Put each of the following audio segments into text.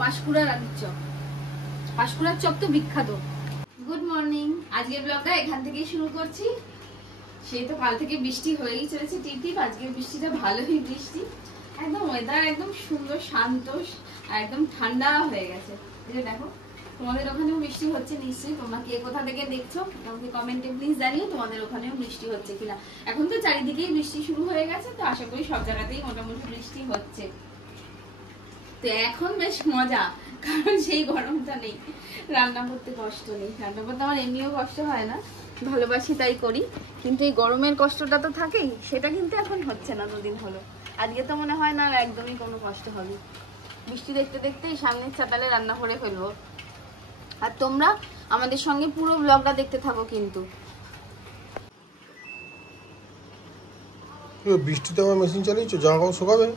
পাঁশকুড়ার আলুর chop. পাঁশকুড়ার chop তো বিখ্যাত। গুড মর্নিং, আজকের ব্লগটা এখান থেকেই শুরু করছি। সেই তো কাল থেকে বৃষ্টি হয়েই চলেছে টিপটিপ। আজকের বৃষ্টিটা ভালোই বৃষ্টি, একদম ওয়েদার একদম সুন্দর শান্ত আর একদম ঠান্ডা হয়ে গেছে। এই যে দেখো, তোমাদের ওখানেও বৃষ্টি হচ্ছে নিশ্চয়ই। তোমরা কে কোথা থেকে দেখছো আমাকে কমেন্টে প্লিজ জানিও তোমাদের ওখানেও বৃষ্টি হচ্ছে কিনা। এখন তো চারিদিকেই বৃষ্টি শুরু হয়ে গেছে, তো আশা করি সব জায়গাতেই মোটামুটি বৃষ্টি হচ্ছে। তো এখন বেশ মজা, কারণ সেই গরমটা নেই, রান্না করতে কষ্ট নেই। রান্না করতে আমার এমনিও কষ্ট হয় না, ভালোবাসি তাই করি, কিন্তু এই গরমের কষ্টটা তো থাকেই, সেটা কিন্তু এখন হচ্ছে না। দুদিন হলো, আজকে তো মনে হয় না একদমই কোনো কষ্ট হবে। বৃষ্টি দেখতে দেখতেই সামনের চাতালে রান্না করে ফেলবো। আর তোমরা আমাদের সঙ্গে পুরো ব্লগটা দেখতে থাকো কিন্তু। বৃষ্টিতে আমার মেশিন চালিয়েছো, জামা কাপড় শুকাবে?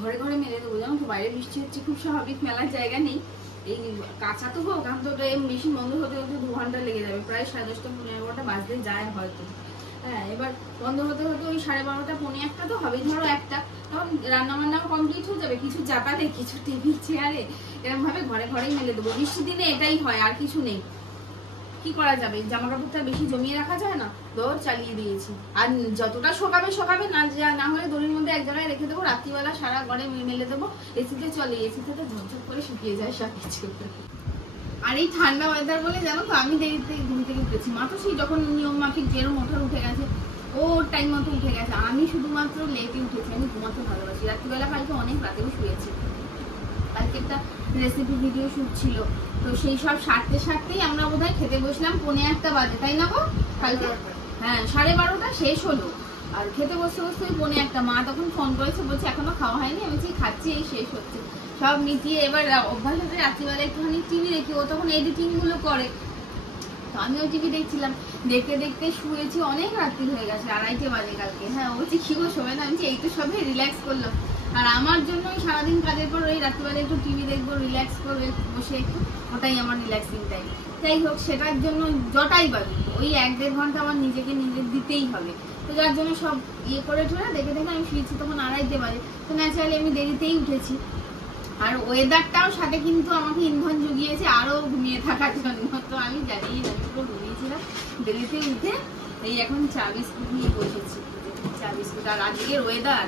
ঘরে ঘরে মেলে দেবো, জানো তো বাইরে বৃষ্টি হচ্ছে, খুব স্বাভাবিক, মেলার জায়গা নেই। এই কাঁচা তো হোক, আমি তো মেশিন বন্ধ হতে হতে 2 ঘন্টা লেগে যাবে, প্রায় 10:30 11টা বাজতে যায় হয়তো। হ্যাঁ, এবার বন্ধ হতে হতে ওই 12:30 পৌনে 1টা তো হবেই, ধরো 1টা, তখন রান্না বান্নাও কমপ্লিট হয়ে যাবে। কিছু চাপাতে, কিছু টেবিল চেয়ারে, এরকম ভাবে ঘরে ঘরেই মেলে দেবো। বৃষ্টির দিনে এটাই হয়, আর কিছু নেই। কি করা যাবে, জামা কাপড়টা বেশি জমিয়ে রাখা যায় না, দৌড় চালিয়ে দিয়েছি। আর যতটা শোকাবে শোকাবে, না হলে দড়ির মধ্যে এক জায়গায় রেখে দেবো, রাত্রিবেলা সারা ঘরে মেলে দেবো। এসিতে চলে, এসিতে তো ঝকঝক করে শুকিয়ে যায় সব কিছু। আর এই ঠান্ডা ওয়েদার বলে জানো তো, আমি দেরিতে ঘুম থেকে উঠেছি। মা তো সেই যখন নিয়ম মাফিক যেরকম ওঠার উঠে গেছে, ওর টাইম মতো উঠে গেছে। আমি শুধুমাত্র লেটে উঠেছি, আমি ঘুমাতে ভালোবাসি। রাত্রিবেলা কালকে অনেক রাতেও শুয়েছি। কালকে একটা রেসিপি ভিডিও শুট ছিল, তো সেই সব সারতেই আমরা বোধহয় খেতে বসলাম 1:45 বাজে, তাই না গো? কালকে হ্যাঁ 12:30 শেষ হলো, আর খেতে বসতে বসতে 1:45। মা তখন ফোন করেছে, বলছে এখনো খাওয়া হয়নি। আমি বলছি খাচ্ছি, এই শেষ হচ্ছে। সব মিটিয়ে এবার অভ্যাস হচ্ছে রাত্রিবেলা একটুখানি টিভি দেখি। ও তখন এডিটিং গুলো করে, তো আমিও টিভি দেখছিলাম। দেখতে দেখতে শুয়েছি, অনেক রাত্রি হয়ে গেছে, 2:30 বাজে কালকে। হ্যাঁ, ও বলছে কি গো শোবে না? আমি এই তো সবে রিল্যাক্স করলাম। আর আমার জন্য সারাদিন কাজের পর ওই রাত্রিবেলা একটু টিভি দেখবো, রিল্যাক্স করবে বসে একটু, ওটাই আমার রিল্যাক্সিং টাইম। যাই হোক, সেটার জন্য যটাই বাজুক, ওই 1-1.5 ঘন্টা আমার নিজেকে দিতেই হবে। তো যার জন্য সব ইয়ে করে ঠোরা দেখে দেখে আমি শুয়েছি, তখন 2:30 বাজে। তো ন্যাচারালি আমি দেরিতেই উঠেছি। আর ওয়েদারটাও সাথে কিন্তু আমাকে ইন্ধন জুগিয়েছে আরো ঘুমিয়ে থাকার জন্য। তো আমি জানি পুরো ঘুমিয়েছিলাম, দেরিতে উঠে এই এখন চা বিস্কুট নিয়ে বসেছি। চা বিস্কুট, আর আজকের ওয়েদার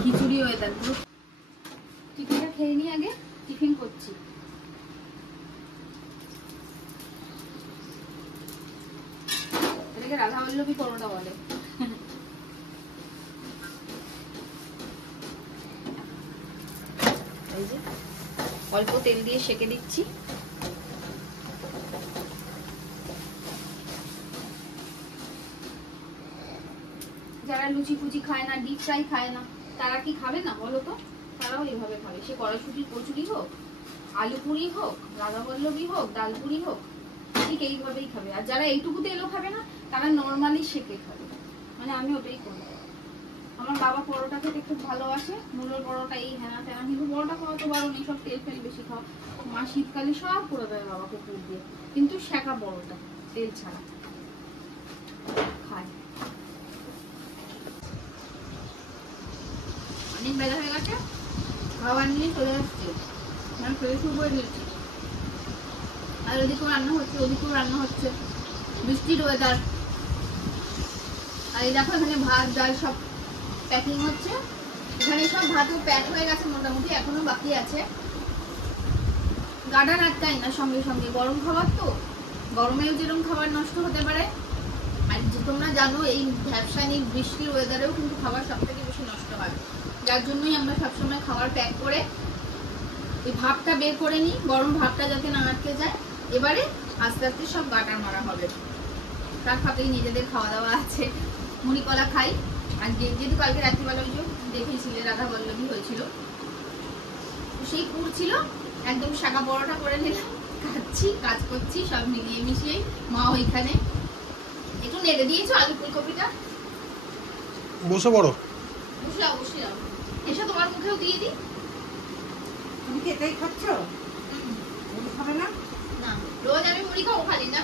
খিচুড়ি ওয়েদার। পুরো টিফিনটা খেয়ে নিয়ে আগে টিফিন করছি। এটাকে রাধাবল্লভী পরোটা বলে। অল্প তেল দিয়ে সেঁকে দিচ্ছি। যারা লুচি ফুচি খায় না, ডিপ ফ্রাই খায় না, তারা কি খাবে না বলো তো? তারাও এইভাবে খাবে। সে কড়াইশুঁটি কচুরি হোক, আলু পুরি হোক, রাধাবল্লভী হোক, ডাল পুরি হোক, ঠিক এইভাবেই খাবে। আর যারা এইটুকু তেলও খাবে না, তারা নর্মালি সেঁকে খাবে। মানে আমি ওটাই করি। আমার বাবা পরোটা খেতে খুব ভালোবাসে, নুডল পরোটা, এই হ্যানা ত্যানা, কিন্তু পরোটা খাওয়া তো বারণ, এইসব তেল ফেল বেশি খাওয়া। মা শীতকালে সব করে দেয় বাবাকে পুর দিয়ে, কিন্তু সেঁকা পরোটা তেল ছাড়া খায়। অনেক বেলা হয়ে গেছে, খাবার নিয়ে চলে যাচ্ছে, মানে ফেলে শুরু করে দিয়েছি। আর ওদিকেও রান্না হচ্ছে, ওদিকেও রান্না হচ্ছে, বৃষ্টির ওয়েদার। আর এই দেখো এখানে ভাত ডাল সব প্যাকিং হচ্ছে। এখানে সব ভাতও প্যাক হয়ে গেছে মোটামুটি, এখনো বাকি আছে। গার্ডার আটকাই না সঙ্গে সঙ্গে, গরম খাবার তো, গরমেও যেরকম খাবার নষ্ট হতে পারে। আর তোমরা জানো এই ভ্যাবসানিক বৃষ্টির ওয়েদারেও কিন্তু খাবার সব থেকে বেশি নষ্ট হয়। যার জন্যই আমরা সবসময় খাবার প্যাক করে এই ভাবটা বের করে নিই, গরম ভাবটা যাতে না আটকে যায়। এবারে আস্তে আস্তে সব গাটার মারা হবে। তার ফাঁকেই নিজেদের খাওয়া দাওয়া আছে, মুড়ি কলা খাই। আর যেহেতু কালকে রাত্রিবেলা ওই যে দেখেছিলে রাধাবল্লভী হয়েছিল, সেই পুর ছিল, একদম শাঁকা পরোটা করে নিলাম, খাচ্ছি, কাজ করছি, সব মিলিয়ে মিশিয়ে। মা ওইখানে একটু নেড়ে দিয়েছো আলু ফুলকপিটা। বসে পড়ো, বসলাম বসলাম, এসে তোমার মুখেও দিয়ে দিই। তুমি কি এটাই খাচ্ছ? মুড়ি খাবে না? না, রোজ আমি মুড়ি খাবো খালি না।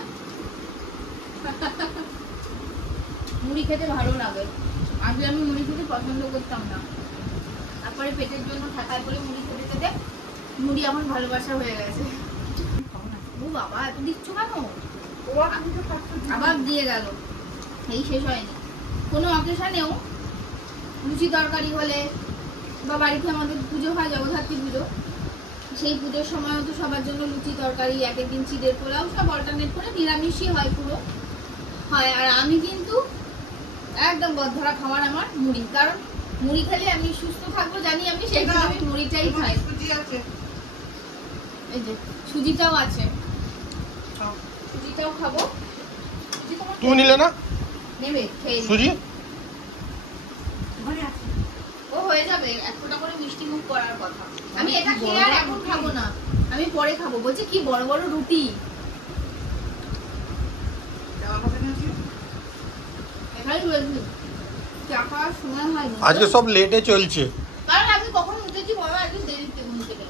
মুড়ি খেতে ভালো লাগে। আগে আমি মুড়ি খেতে পছন্দ করতাম না, তারপরে পেটের জন্য ঠাকায় করে মুড়ি খেতে খেতে মুড়ি আমার ভালোবাসা হয়ে গেছে। ও বাবা, এত দিচ্ছ কেন? আবার দিয়ে গেল, এই শেষ হয়নি। কোনো অকেশনেও লুচি তরকারি হলে বা বাড়িতে আমাদের পুজো হয়, জগদ্ধাত্রী পুজো, সেই পুজোর সময় তো সবার জন্য লুচি তরকারি, এক একদিন চিড়ের পোলাও, সব অল্টারনেট করে নিরামিষই হয় পুরো হয়। আর আমি কিন্তু একদম বদ্ধরা খাওয়ার আমার মুড়ি, কারণ মুড়ি খেলে আমি সুস্থ থাকবো জানি আমি, সেই জন্য আমি মুড়িটাই খাই। এই যে সুজিটাও আছে, সুজিটাও খাবো। তুমি নিলে না নেবে খেয়ে সুজি? ও হয়ে যাবে, এক ফোঁটা করে মিষ্টি মুখ করার কথা। আমি এটা খেয়ে আর এখন খাবো না, আমি পরে খাবো। বলছি কি বড় বড় রুটি, এখানেই রয়েছে, চা খাওয়ার সময় হয়নি আজকে, সব লেটে চলছে। কারণ আমি কখন উঠেছি বলো, একদিন দেরিতে ঘুম থেকে,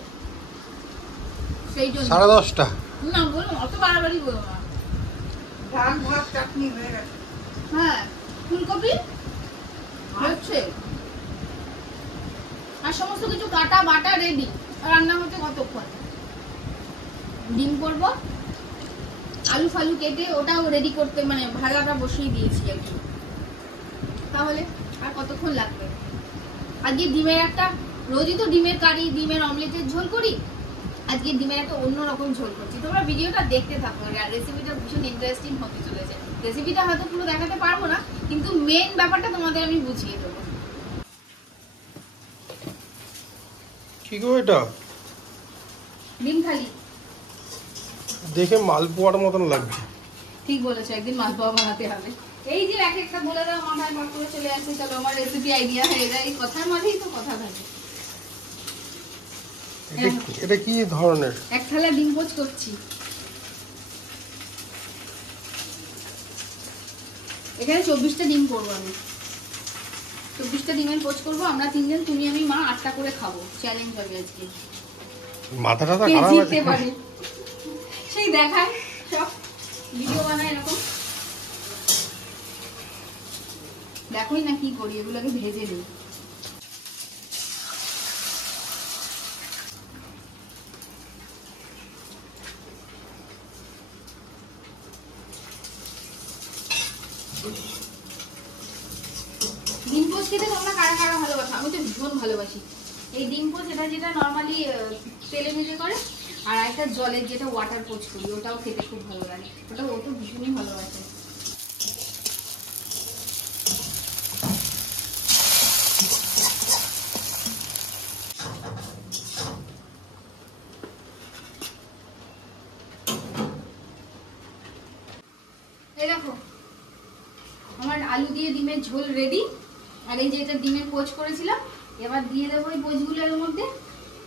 সেই জন্য। 10:30 না বলো, অত বাড়াবাড়ি বলো না। ডাল ভাত চাটনি হয়ে গেছে। হ্যাঁ, ফুলকপি হচ্ছে আর সমস্ত কিছু কাটা বাটা রেডি। রান্না হতে কতক্ষণ? ডিম করবো, আলু ফালু কেটে ওটাও রেডি করতে, মানে ভাজাটা বসিয়ে দিয়েছি আর কি। তাহলে আর কতক্ষণ লাগবে? আজকে ডিমের একটা, রোজই তো ডিমের কারি, ডিমের অমলেটের ঝোল করি, আজকে ডিমের একটা অন্যরকম ঝোল করছি। তোমরা ভিডিওটা দেখতে থাকো, রেসিপিটা ভীষণ ইন্টারেস্টিং হতে চলেছে। রেসিপিটা হয়তো পুরো দেখাতে পারবো না, কিন্তু মেন ব্যাপারটা তোমাদের আমি বুঝিয়ে দেবো। কি গো এটা? ডিম খালি দেখে মালপোয়ার মতন লাগছে। ঠিক বলেছো, একদিন মালপোয়া বানাতে হবে। এই যে এক একটা বলে দাও, মাথায় ভাগ করে চলে আসছে, চলো আমার রেসিপি আইডিয়া হয়ে যায়। এই কথার মাঝেই তো কথা থাকে। এটা কি ধরনের? এক থালা ডিম পোচ করছি। এখানে 24টা ডিম করবো আমি, 24টা ডিমের পোচ করবো। আমরা 3 জন, তুমি আমি মা 8টা করে খাবো। চ্যালেঞ্জ হবে আজকে। মাথাটা তো কে খারাপ জিততে আছে। পারে সেই দেখায়, সব ভিডিও বানায় এরকম। দেখোই না কি করি, এগুলোকে ভেজে দিই। ডিম পোচ খেতে তোমরা কারা কারা ভালোবাসো? আমি তো ভীষণ ভালোবাসি এই ডিম পোচ। এটা যেটা নর্মালি তেলে ভেজে করে, আর একটা জলের যেটা ওয়াটার পোচ করি, ওটাও খেতে খুব ভালো লাগে। ওটা ও তো ভীষণই ভালোবাসে। এই দেখো আমার আলু দিয়ে ডিমের ঝোল রেডি। আর এই যে এটা ডিমের পোচ করেছিলাম, এবার দিয়ে দেবো এই পোচগুলোর মধ্যে।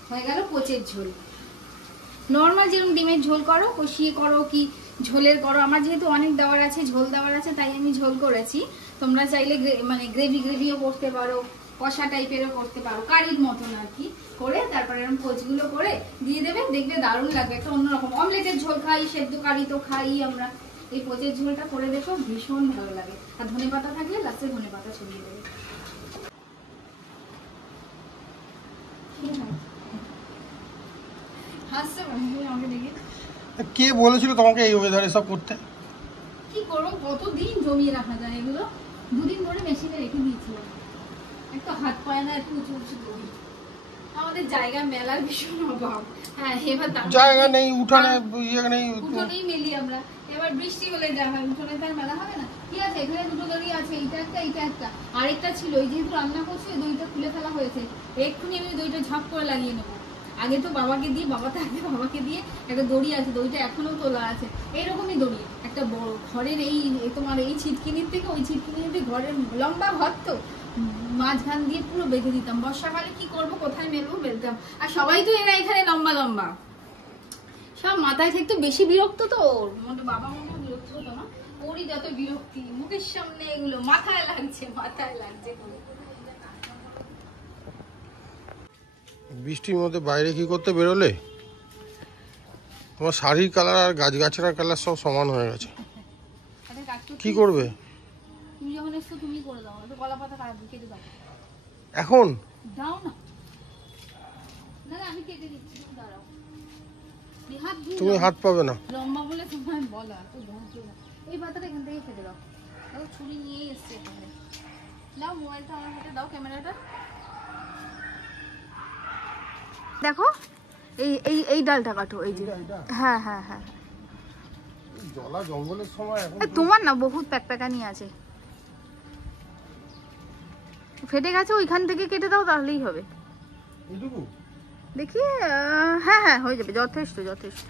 হয়ে গেল পোচের ঝোল। নর্মাল যেরকম ডিমের ঝোল করো, কষিয়ে করো কি ঝোলের করো, আমার যেহেতু অনেক দেওয়ার আছে, ঝোল দেওয়ার আছে, তাই আমি ঝোল করেছি। তোমরা চাইলে মানে গ্রেভিও করতে পারো, কষা টাইপেরও করতে পারো, কারির মতন আর কি করে। তারপরে এরকম পোচগুলো করে দিয়ে দেবে, দেখবে দারুণ লাগবে। একটা অন্যরকম অমলেটের ঝোল খাই, সেদ্ধ কারি তো খাই আমরা, এই পোচের ঝোলটা করে দেখো, ভীষণ ভালো লাগে। আর ধনেপাতা থাকলে লাস্টে ধনেপাতা ছড়িয়ে দেবে। হাসছে আমাকে দেখে। কে বলেছিল তোমাকে এই ওয়েদারে সব করতে? কি করবো, কতদিন জমিয়ে রাখা যায় এগুলো। 2 দিন ধরে মেশিনে রেখে দিয়েছিলাম। একটা হাত পায় না, একটু উঁচু উঁচু করি। আমাদের জায়গা মেলার ভীষণ অভাব। হ্যাঁ, এবার জায়গা নেই, উঠানে ইয়ে নেই, উঠোনেই মেলি আমরা। এবার বৃষ্টি হলে যা হয়, উঠোনে তার মেলা হবে না। কি আছে এখানে, দুটো দড়ি আছে, এইটা একটা এইটা একটা, আরেকটা ছিল। এই যেহেতু রান্না করছি, দড়িটা খুলে ফেলা হয়েছে, এক্ষুনি আমি দড়িটা ঝাপ করে লাগিয়ে নেবো। আগে তো বাবাকে দিয়ে, বাবা থাকলে বাবাকে দিয়ে একটা দড়ি আছে, দড়িটা এখনো তোলা আছে। এইরকমই দড়ি একটা বড়, ঘরের এই তোমার এই ছিটকিনির থেকে ওই ছিটকিনির থেকে, ঘরের লম্বা ঘর তো, মাঝখান দিয়ে পুরো বেঁধে দিতাম। বর্ষাকালে কি করব, কোথায় মেলবো, বেলতাম। আর সবাই তো এরা এখানে লম্বা লম্বা, সব মাথায় থাকতো। বেশি বিরক্ত তো ওর, বাবা মনে বিরক্ত হতো না, ওরই যত বিরক্তি। মুখের সামনে এগুলো মাথায় লাগছে, মাথায় লাগছে। বৃষ্টির মধ্যে বাইরে কি করতে বেরোলে? তোমার শাড়ির কালার আর গাছগাছড়ার কালার সব সমান হয়ে গেছে। কি করবে? তুমি যখন এসছো তুমি করে দাও, একটু কলা পাতা কেটে দাও এখন দাও না। না আমি কেটে দিচ্ছি, দাঁড়াও। তুমি হাত পাবে না, লম্বা বলে তোমার বলা তো ধৈর্য না। এই পাতাটা এখান থেকে কেটে দাও, দেখো ছুরি নিয়েই এসছে এখানে। নাও মোবাইলটা আমার হাতে দাও, ক্যামেরাটা দেখো। এই এই এই ডালটা কাটো, এই যে। হ্যাঁ হ্যাঁ হ্যাঁ, জলা জঙ্গলের সময় এখন তোমার না বহুত প্যাকপ্যাকানি আছে, ফেটে গেছে, ওইখান থেকে কেটে দাও তাহলেই হবে। এইটুকু দেখি, হ্যাঁ হ্যাঁ হয়ে যাবে, যথেষ্ট যথেষ্ট।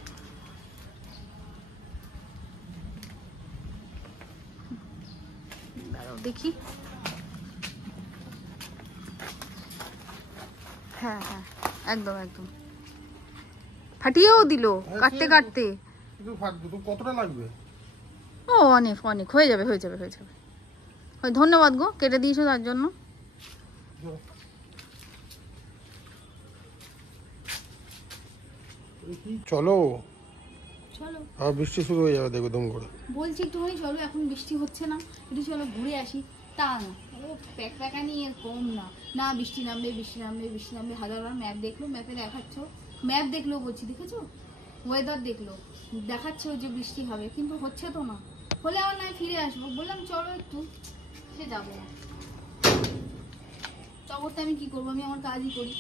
দাঁড়াও দেখি, হ্যাঁ হ্যাঁ একদম একদম, ফাটিয়েও দিল কাটতে কাটতে। কতটা লাগবে? ও অনেক অনেক, হয়ে যাবে হয়ে যাবে হয়ে যাবে। ধন্যবাদ গো, কেটে দিয়েছো তার জন্য। চলো চলো, আর বৃষ্টি শুরু হয়ে যাবে দেখো দম করে। বলছি একটুখানি চলো, এখন বৃষ্টি হচ্ছে না, একটু চলো ঘুরে আসি। তা না, ও প্যাকপ্যাকানি এর কম না, না বৃষ্টি নামবে বৃষ্টি নামবে বৃষ্টি নামবে। হাজারবার ম্যাপ দেখলো, ম্যাপে দেখাচ্ছ, ম্যাপ দেখলো বলছি, দেখেছো ওয়েদার দেখলো, দেখাচ্ছে যে বৃষ্টি হবে, কিন্তু হচ্ছে তো না। হলে আবার না ফিরে আসবো, বললাম চলো একটু, সে যাবো না। চবরটা আমি কি করবো, আমি আমার কাজই করি।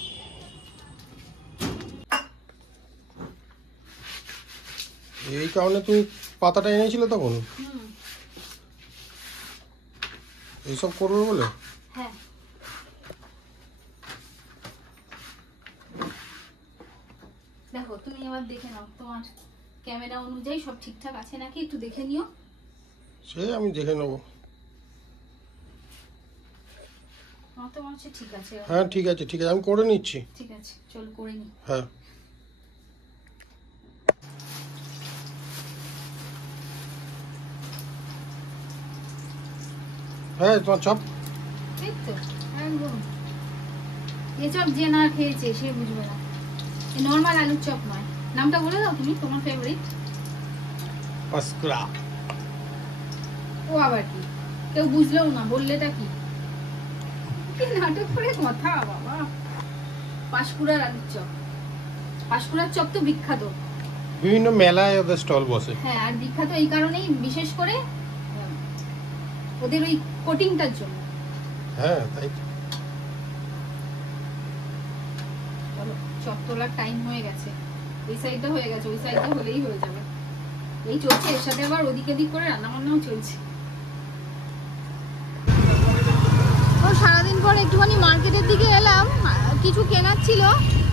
এই কারণে তুমি পাতাটা এনেছিলে তখন এইসব করবে বলে? হ্যাঁ দেখো, তুমি এবার দেখে নাও তোমার ক্যামেরা অনুযায়ী সব ঠিকঠাক আছে নাকি, একটু দেখে নিও। সে আমি দেখে নেবো। আমার তো মনে হচ্ছে ঠিক আছে। হ্যাঁ ঠিক আছে ঠিক আছে, আমি করে নিচ্ছি। ঠিক আছে চল করে নি। হ্যাঁ হ্যাঁ, তোমার চপ ঠিক তো একদম। এ চপ যে না খেয়েছে সে বুঝবে না, এই নর্মাল আলুর চপ নয়। নামটা বলে দাও তুমি, তোমার ফেভারিট। পাঁচকুড়া। ও আবার কি, কেউ বুঝলেও না, বললেটা কি, কি নাটক করে কথা বাবা। পাঁশকুড়ার আলুর চপ, পাঁশকুড়ার চপ তো বিখ্যাত, বিভিন্ন মেলায় ওদের স্টল বসে। হ্যাঁ আর বিখ্যাত এই কারণেই, বিশেষ করে ওদের ওই কোটিংটার জন্য। হ্যাঁ তাই তো। চলো চপ তোলার টাইম হয়ে গেছে, এই সাইডটা হয়ে গেছে, ওই সাইডটা হলেই হয়ে যাবে। এই চলছে, এর সাথে আবার ওদিক এদিক করে রান্না বান্নাও চলছে। তো সারাদিন পর একটুখানি মার্কেটের দিকে এলাম, কিছু কেনার ছিল,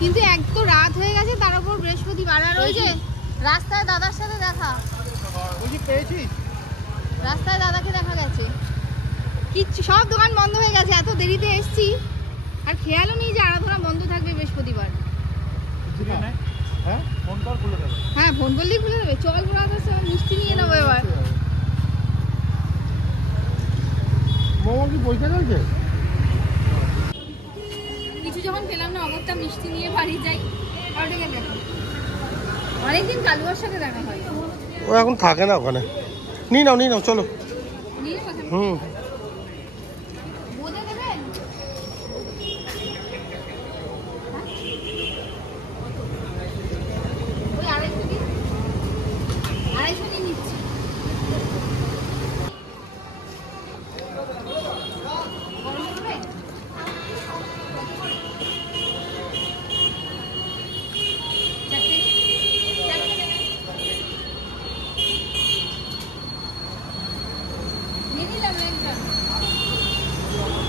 কিন্তু এক তো রাত হয়ে গেছে, তার উপর বৃহস্পতিবার। আর ওই যে রাস্তায় দাদার সাথে দেখা, রাস্তায় দাদাকে দেখা গেছে, কিচ্ছু সব দোকান বন্ধ হয়ে গেছে। এত দেরিতে এসছি আর খেয়ালও নেই যে আরাধনা বন্ধ থাকবে বৃহস্পতিবার। হ্যাঁ ফোন করলেই খুলে দেবে। চল ঘোরা মিষ্টি নিয়ে নেবো এবার। কিছু যখন পেলাম না, অগত্যা মিষ্টি নিয়ে বাড়ি যাই। অনেকদিন কালুয়ার সাথে দেখা হয়, ও এখন থাকে না ওখানে। নিয়ে নাও চলো। হুম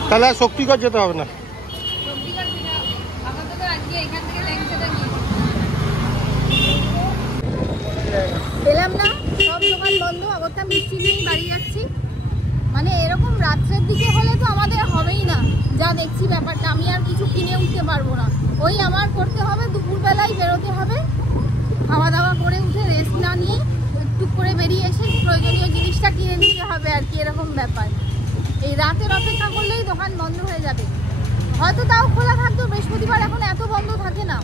তাহলে আর শক্তিগড় যেতে হবে না। পেলাম না, সব দোকান বন্ধ, অগত্যা মিষ্টি নিয়েই বাড়ি যাচ্ছি। মানে এরকম রাত্রের দিকে হলে তো আমাদের হবেই না, যা দেখছি ব্যাপারটা। আমি আর কিছু কিনে উঠতে পারবো না, ওই আমার করতে হবে দুপুরবেলায় বেরোতে হবে, খাওয়া দাওয়া করে উঠে রেস্ট না নিয়ে একটু করে বেরিয়ে এসে প্রয়োজনীয় জিনিসটা কিনে নিতে হবে আর কি, এরকম ব্যাপার। এই রাতের অপেক্ষা করলেই দোকান বন্ধ হয়ে যাবে, হয়তো তাও খোলা থাকতো বৃহস্পতিবার, এখন এত বন্ধ থাকে না,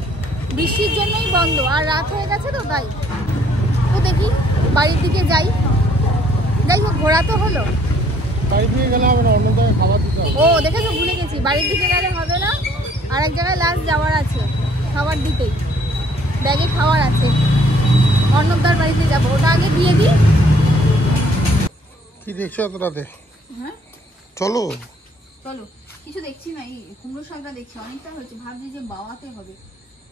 বৃষ্টির জন্যই বন্ধ, আর রাত হয়ে গেছে তো তাই। তো দেখি বাড়ির দিকে যাই, যাই হোক ঘোরা তো হলো, বাড়ি দিয়ে গেলে হবে না, অন্য জায়গায় খাবার দিতে হবে। ও দেখেছো, ভুলে গেছি, বাড়ির দিকে গেলে হবে না, আর এক জায়গায় লাস্ট যাওয়ার আছে খাবার দিতেই, ব্যাগে খাওয়ার আছে, অর্ণবদার বাড়িতে যাবো, ওটা আগে দিয়ে দিই। কি দেখছো এত রাতে? হ্যাঁ চলো চলো, কিছু দেখছি না, এই কুমড়ো শাকটা দেখছি অনেকটা হয়েছে, ভাবছি যে বাওয়াতে হবে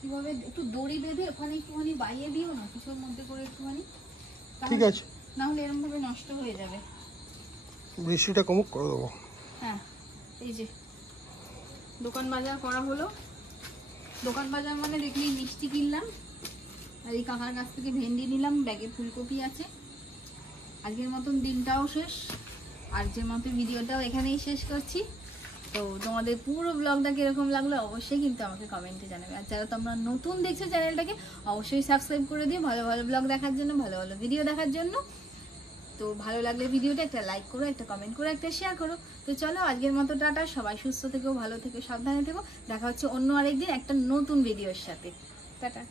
কিভাবে, একটু দড়ি বেঁধে ওখানে একটুখানি বাইয়ে দিও না কিছুর মধ্যে করে একটুখানি, ঠিক আছে, না হলে এরকম ভাবে নষ্ট হয়ে যাবে। বৃষ্টিটা কমুক করে দেবো। হ্যাঁ এই যে দোকান বাজার করা হলো, দোকান বাজার মানে দেখলি মিষ্টি কিনলাম, আর এই কাকার কাছ থেকে ভেন্ডি নিলাম, ব্যাগে ফুলকপি আছে। আজকের মতন দিনটাও শেষ, আর যে মতো ভিডিওটাও এখানেই শেষ করছি। তো তোমাদের পুরো ব্লগটা কিরকম লাগলো অবশ্যই কিন্তু আমাকে কমেন্টে জানাবে, আর যারা তোমরা নতুন দেখছো চ্যানেলটাকে অবশ্যই সাবস্ক্রাইব করে দিও ভালো ভালো ব্লগ দেখার জন্য, ভালো ভালো ভিডিও দেখার জন্য। তো ভালো লাগলে ভিডিওটা একটা লাইক করো, একটা কমেন্ট করো, একটা শেয়ার করো। তো চলো আজকের মতো টাটা, সবাই সুস্থ থেকো, ভালো থেকো, সাবধানে থেকো, দেখা হচ্ছে অন্য আরেকদিন একটা নতুন ভিডিওর সাথে। টাটা।